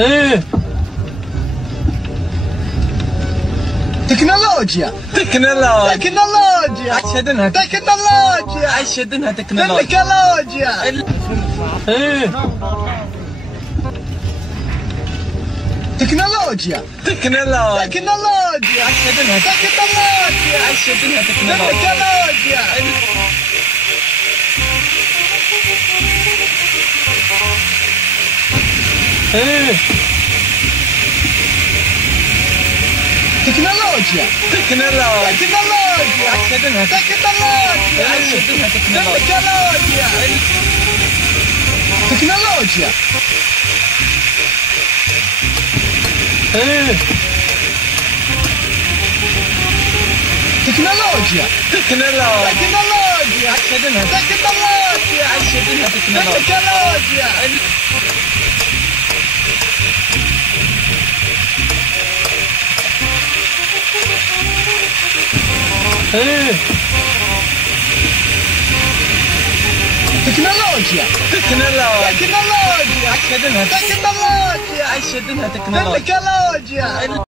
ايه تكنولوجيا اشهد انها تكنولوجيا اشهد انها تكنولوجيا تكنولوجيا ايه تكنولوجيا تكنولوجيا اشهد انها تكنولوجيا اشهد انها تكنولوجيا تكنولوجيا ايه تكنولوجيا تكنولوجيا اشهد انها تكنولوجيا اشهد انها تكنولوجيا تكنولوجيا تكنولوجيا ايه تكنولوجيا تكنولوجيا اشهد انها تكنولوجيا اشهد انها تكنولوجيا تكنولوجيا ايه تكنولوجيا تكنولوجيا تكنولوجيا اشهد انها تكنولوجيا اشهد انها تكنولوجيا تكنولوجيا